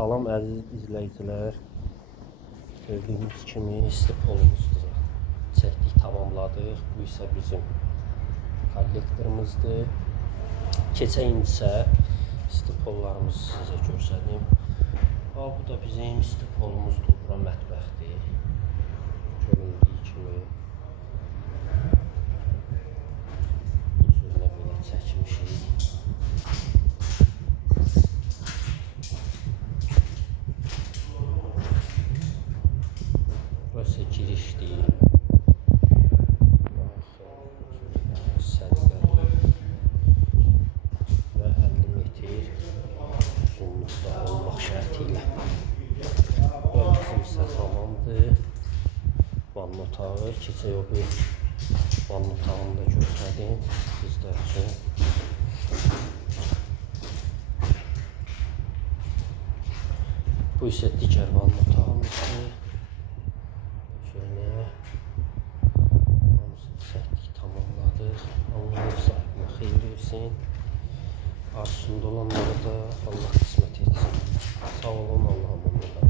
Salam əziz izləyicilər. Gördüyünüz kimi istipolumuzdur. Çəkdik, tamamladıq. Bu isə bizim kollektorumuzdur. Keçən isə istipollarımızı sizə göstərdim. Bu da bizim istipolumuzdur. Bura mətbəxdir. Göründüyü kimi bu cürlə belə çəkmişik. Burası girişdir. Səliqəli və 50 metr uzunluqda olmaq şərti ilə. Bu bizim isə tamamdır. Vanna otağı. Keçək o bir vanna otağını da göstərdim sizlər üçün. Bu isə digər vanna otağımızdır. Şöyle hamısını çəkdik, tamamladıq. Allah ev sahibinə xeyir versin. Arzusunda olanlara da Allah qismət etsin. Sağ olun, Allah'a emanet olun.